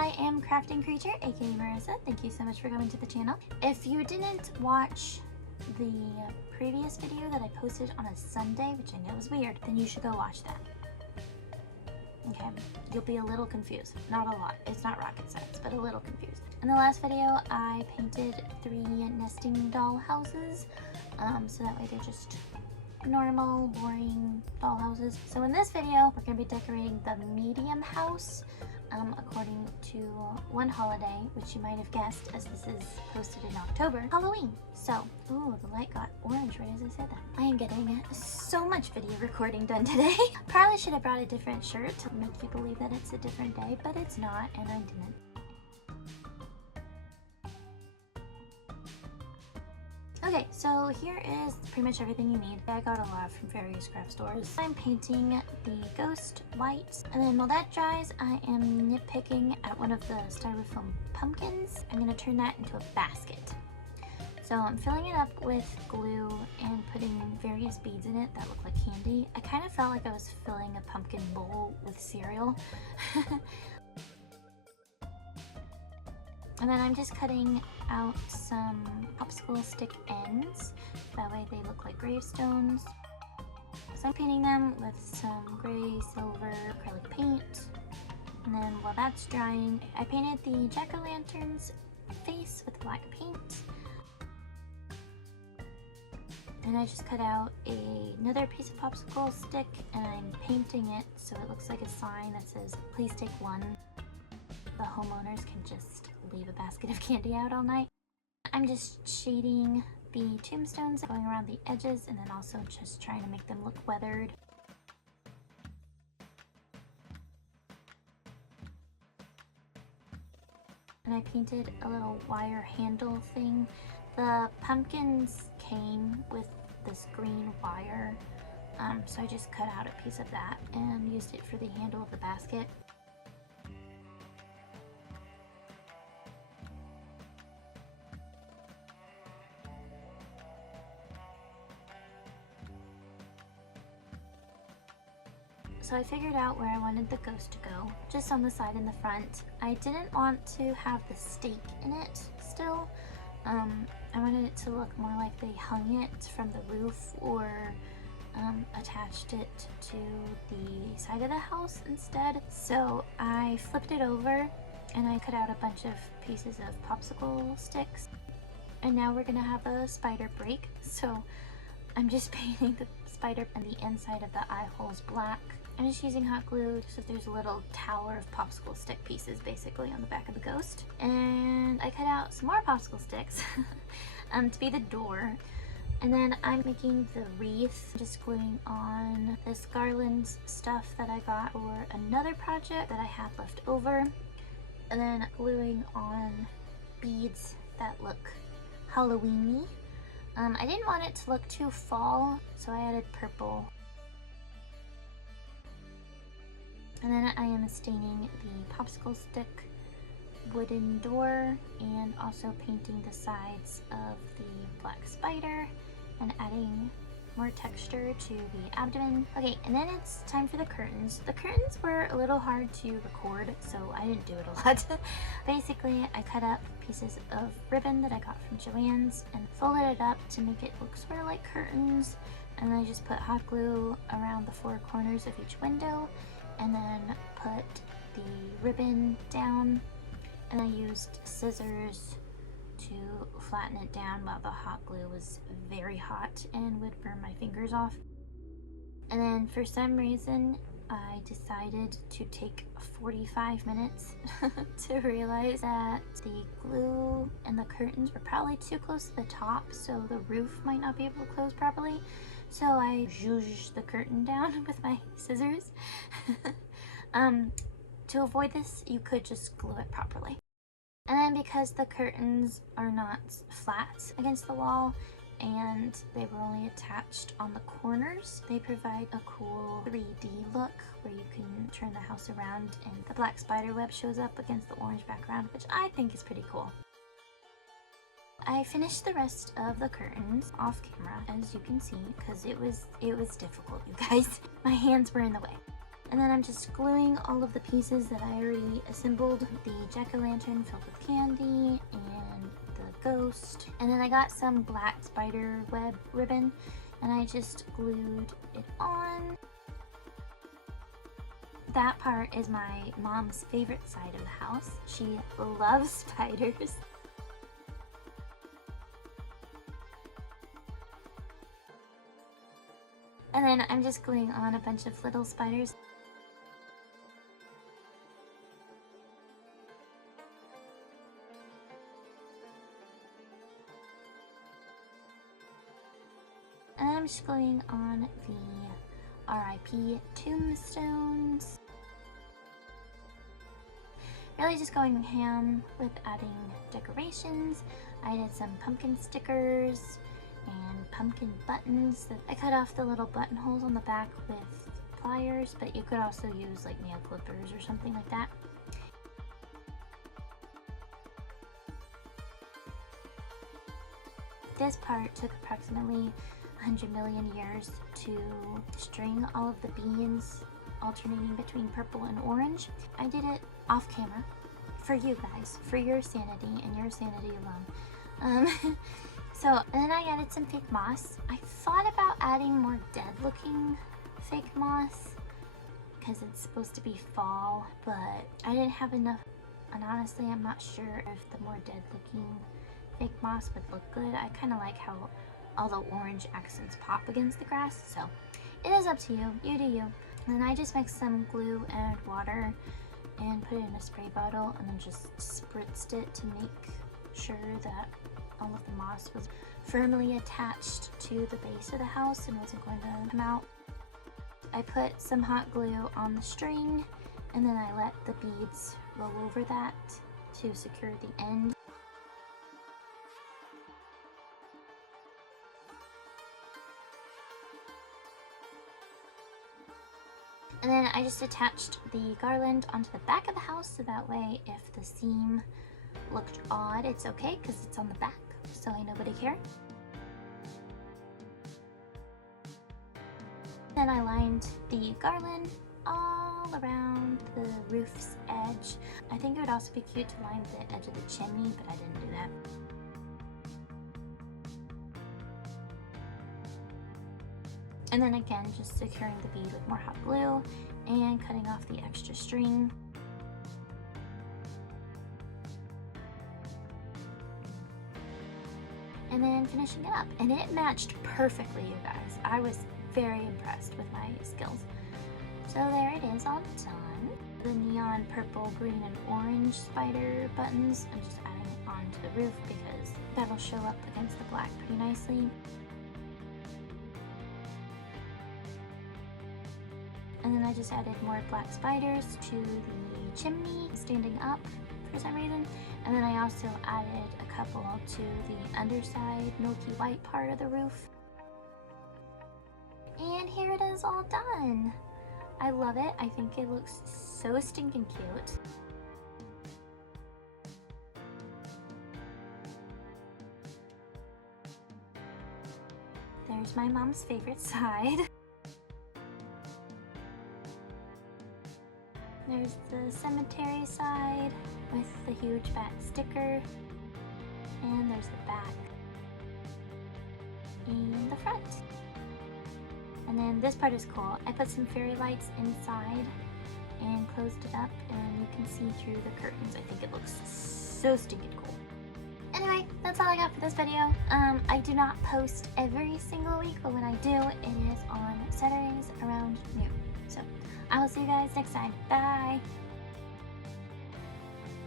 I am Crafting Creature, aka Marissa. Thank you so much for coming to the channel. If you didn't watch the previous video that I posted on a Sunday, which I know is weird, then you should go watch that. Okay, you'll be a little confused. Not a lot. It's not rocket science, but a little confused. In the last video, I painted 3 nesting doll houses, so that way they're just normal, boring doll houses. So in this video, we're going to be decorating the medium house according to one holiday, which you might have guessed as this is posted in October, Halloween. So, ooh, the light got orange right as I said that. I am getting so much video recording done today. Probably should have brought a different shirt to make you believe that it's a different day, but it's not, and I didn't. Okay, so here is pretty much everything you need. I got a lot from various craft stores. I'm painting the ghost white, and then while that dries, I am nitpicking at one of the styrofoam pumpkins. I'm going to turn that into a basket. So I'm filling it up with glue and putting various beads in it that look like candy. I kind of felt like I was filling a pumpkin bowl with cereal. And then I'm just cutting out some popsicle stick ends. That way they look like gravestones. So I'm painting them with some gray, silver, acrylic paint. And then while that's drying, I painted the jack-o'-lantern's face with black paint. And I just cut out another piece of popsicle stick and I'm painting it so it looks like a sign that says, "Please take one." The homeowners can just leave a basket of candy out all night. I'm just shading the tombstones, going around the edges, and then also just trying to make them look weathered. And I painted a little wire handle thing. The pumpkins came with this green wire, so I just cut out a piece of that and used it for the handle of the basket. So I figured out where I wanted the ghost to go, just on the side and the front. I didn't want to have the stake in it still. I wanted it to look more like they hung it from the roof or attached it to the side of the house instead. So I flipped it over and I cut out a bunch of pieces of popsicle sticks. And now we're gonna have a spider break. So I'm just painting the spider and the inside of the eye holes black. I'm just using hot glue so there's a little tower of popsicle stick pieces basically on the back of the ghost. And I cut out some more popsicle sticks to be the door. And then I'm making the wreath, just gluing on this garland stuff that I got for another project that I had left over. And then gluing on beads that look Halloween-y. I didn't want it to look too fall, so I added purple. And then I am staining the popsicle stick wooden door and also painting the sides of the black spider and adding more texture to the abdomen. Okay, and then it's time for the curtains. The curtains were a little hard to record, so I didn't do it a lot. Basically, I cut up pieces of ribbon that I got from Joann's and folded it up to make it look sort of like curtains. And then I just put hot glue around the 4 corners of each window and then put the ribbon down. And I used scissors to flatten it down while the hot glue was very hot and would burn my fingers off. And then for some reason I decided to take 45 minutes to realize that the glue and the curtains were probably too close to the top, so the roof might not be able to close properly. So I zhuzhed the curtain down with my scissors. To avoid this, you could just glue it properly. And then because the curtains are not flat against the wall and they were only attached on the corners, they provide a cool 3D look where you can turn the house around and the black spider web shows up against the orange background, which I think is pretty cool. I finished the rest of the curtains off camera, as you can see, because it was difficult, you guys. My hands were in the way. And then I'm just gluing all of the pieces that I already assembled. The jack-o'-lantern filled with candy and the ghost. And then I got some black spider web ribbon and I just glued it on. That part is my mom's favorite side of the house. She loves spiders. And then I'm just gluing on a bunch of little spiders. And I'm just gluing on the RIP tombstones. Really just going ham with adding decorations. I did some pumpkin stickers and pumpkin buttons. I cut off the little buttonholes on the back with pliers, but you could also use like nail clippers or something like that. This part took approximately 100 million years to string all of the beans alternating between purple and orange. I did it off camera for you guys, for your sanity and your sanity alone. And then I added some fake moss. I thought about adding more dead looking fake moss because it's supposed to be fall, but I didn't have enough, and honestly I'm not sure if the more dead looking fake moss would look good. I kind of like how all the orange accents pop against the grass, so it is up to you. You do you. And then I just mixed some glue and water and put it in a spray bottle and then just spritzed it to make sure that all of the moss was firmly attached to the base of the house and wasn't going to come out. I put some hot glue on the string and then I let the beads roll over that to secure the end. And then I just attached the garland onto the back of the house so that way if the seam looked odd, it's okay because it's on the back, so ain't nobody care. Then I lined the garland all around the roof's edge. I think it would also be cute to line the edge of the chimney, but I didn't do that. And then again, just securing the bead with more hot glue and cutting off the extra string. And then finishing it up. And it matched perfectly, you guys. I was very impressed with my skills. So there it is, all done. The neon purple, green, and orange spider buttons, I'm just adding onto the roof because that'll show up against the black pretty nicely. And then I just added more black spiders to the chimney standing up for some reason. And then I also added a couple to the underside milky white part of the roof. And here it is all done. I love it. I think it looks so stinking cute. There's my mom's favorite side. There's the cemetery side with the huge bat sticker, and there's the back and the front. And then this part is cool. I put some fairy lights inside and closed it up, and you can see through the curtains. I think it looks so stinking cool. Anyway, that's all I got for this video. I do not post every single week, but when I do, it is on Saturdays around noon. So I will see you guys next time. Bye!